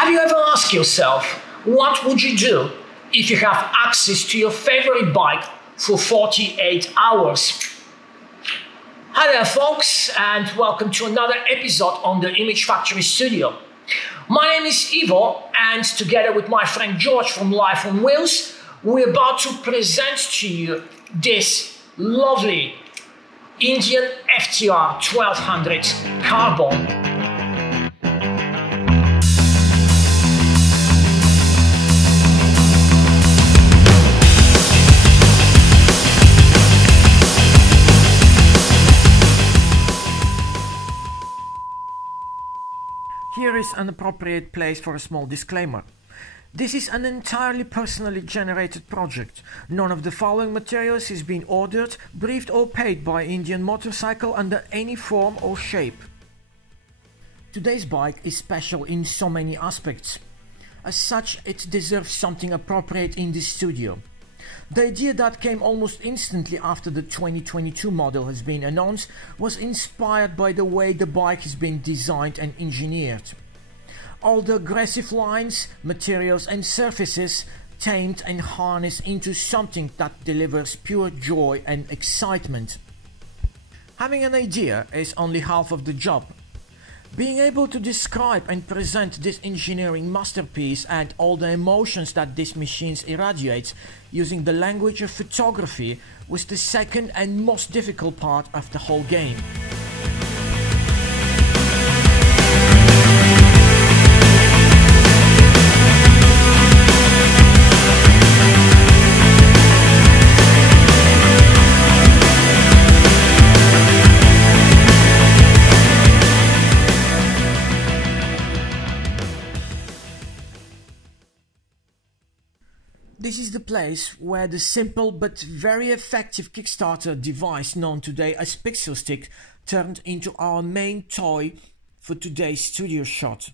Have you ever asked yourself, what would you do if you have access to your favorite bike for 48 hours? Hi there folks, and welcome to another episode on the IMAGEFACTORY studio. My name is Ivo, and together with my friend George from Life on Wheels, we're about to present to you this lovely Indian FTR 1200 Carbon. Here is an appropriate place for a small disclaimer. This is an entirely personally generated project. None of the following materials is being ordered, briefed or paid by Indian Motorcycle under any form or shape. Today's bike is special in so many aspects. As such, it deserves something appropriate in this studio. The idea that came almost instantly after the 2022 model has been announced was inspired by the way the bike has been designed and engineered. All the aggressive lines, materials and surfaces tamed and harnessed into something that delivers pure joy and excitement. Having an idea is only half of the job. Being able to describe and present this engineering masterpiece and all the emotions that this machine irradiates using the language of photography was the second and most difficult part of the whole game. This is the place where the simple but very effective Kickstarter device known today as PIXELSTICK turned into our main toy for today's studio shot.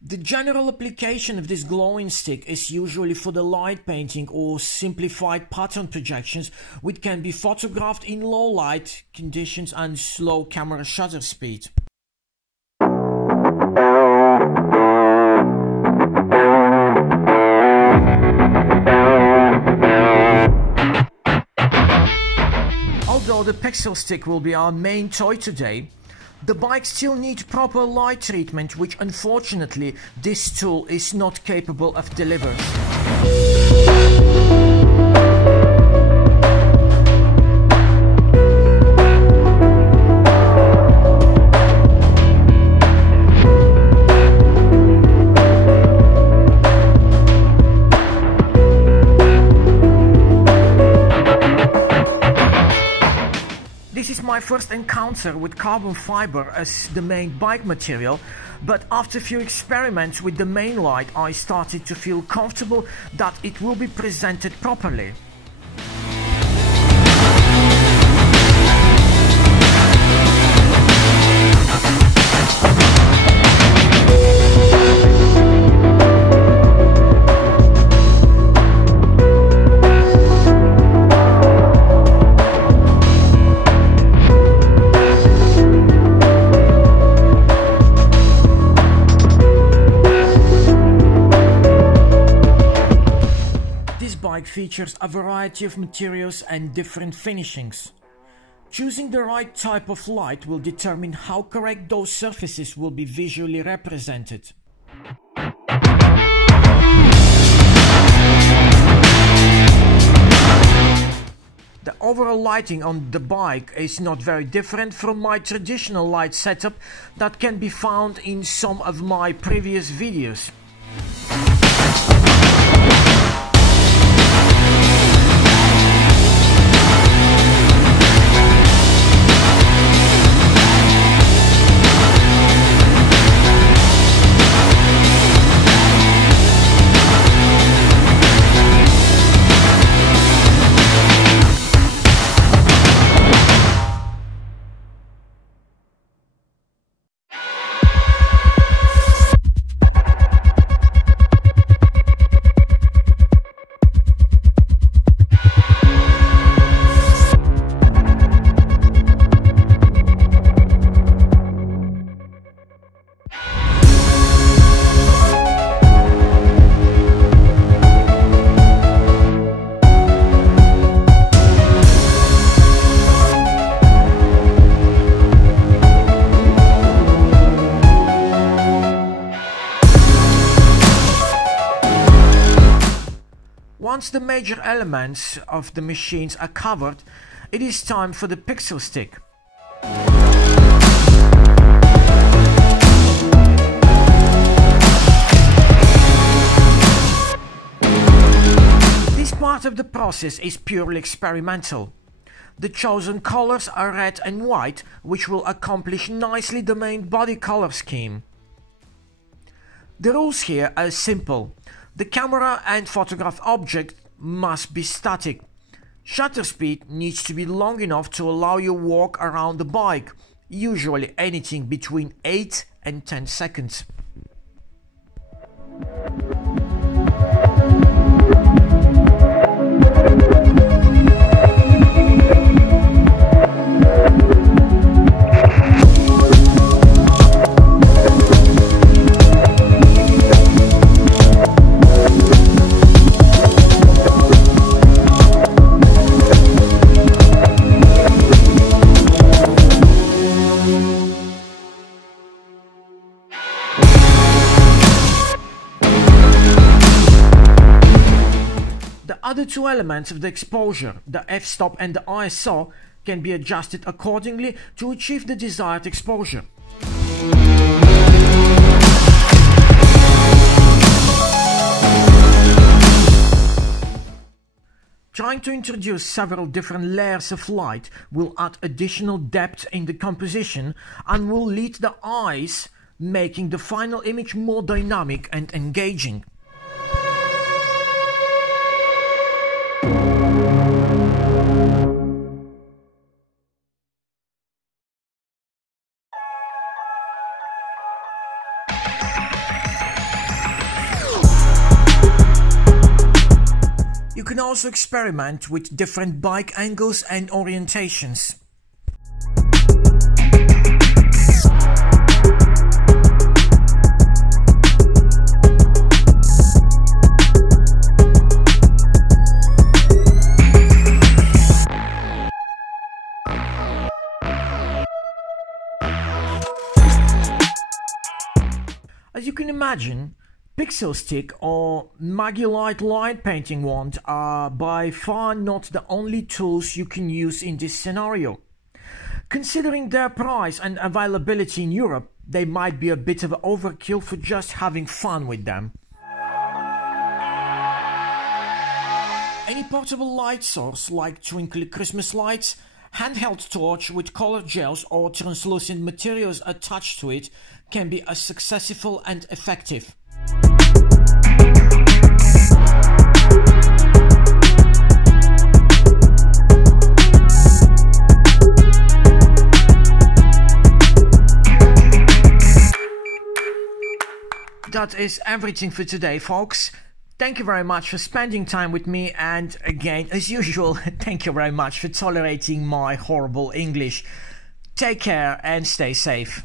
The general application of this glowing stick is usually for the light painting or simplified pattern projections, which can be photographed in low light conditions and slow camera shutter speed. Although the PIXELSTICK will be our main toy today, the bike still needs proper light treatment, which unfortunately this tool is not capable of delivering. This is my first encounter with carbon fiber as the main bike material, but after a few experiments with the main light, I started to feel comfortable that it will be presented properly. Features a variety of materials and different finishings. Choosing the right type of light will determine how correct those surfaces will be visually represented. The overall lighting on the bike is not very different from my traditional light setup that can be found in some of my previous videos. once the major elements of the machines are covered, it is time for the pixel stick. This part of the process is purely experimental. The chosen colors are red and white, which will accomplish nicely the main body color scheme. The rules here are simple. The camera and photograph object must be static. Shutter speed needs to be long enough to allow you walk around the bike, usually anything between 8 and 10 seconds. The other two elements of the exposure, the f-stop and the ISO, can be adjusted accordingly to achieve the desired exposure. Trying to introduce several different layers of light will add additional depth in the composition and will lead the eyes, making the final image more dynamic and engaging. You can also experiment with different bike angles and orientations. As you can imagine, PIXELSTICK or Magilite light painting wand are by far not the only tools you can use in this scenario. Considering their price and availability in Europe, they might be a bit of an overkill for just having fun with them. Any portable light source like twinkly Christmas lights, handheld torch with colored gels or translucent materials attached to it can be as successful and effective. That is everything for today, folks. Thank you very much for spending time with me, and again, as usual, thank you very much for tolerating my horrible English. Take care and stay safe.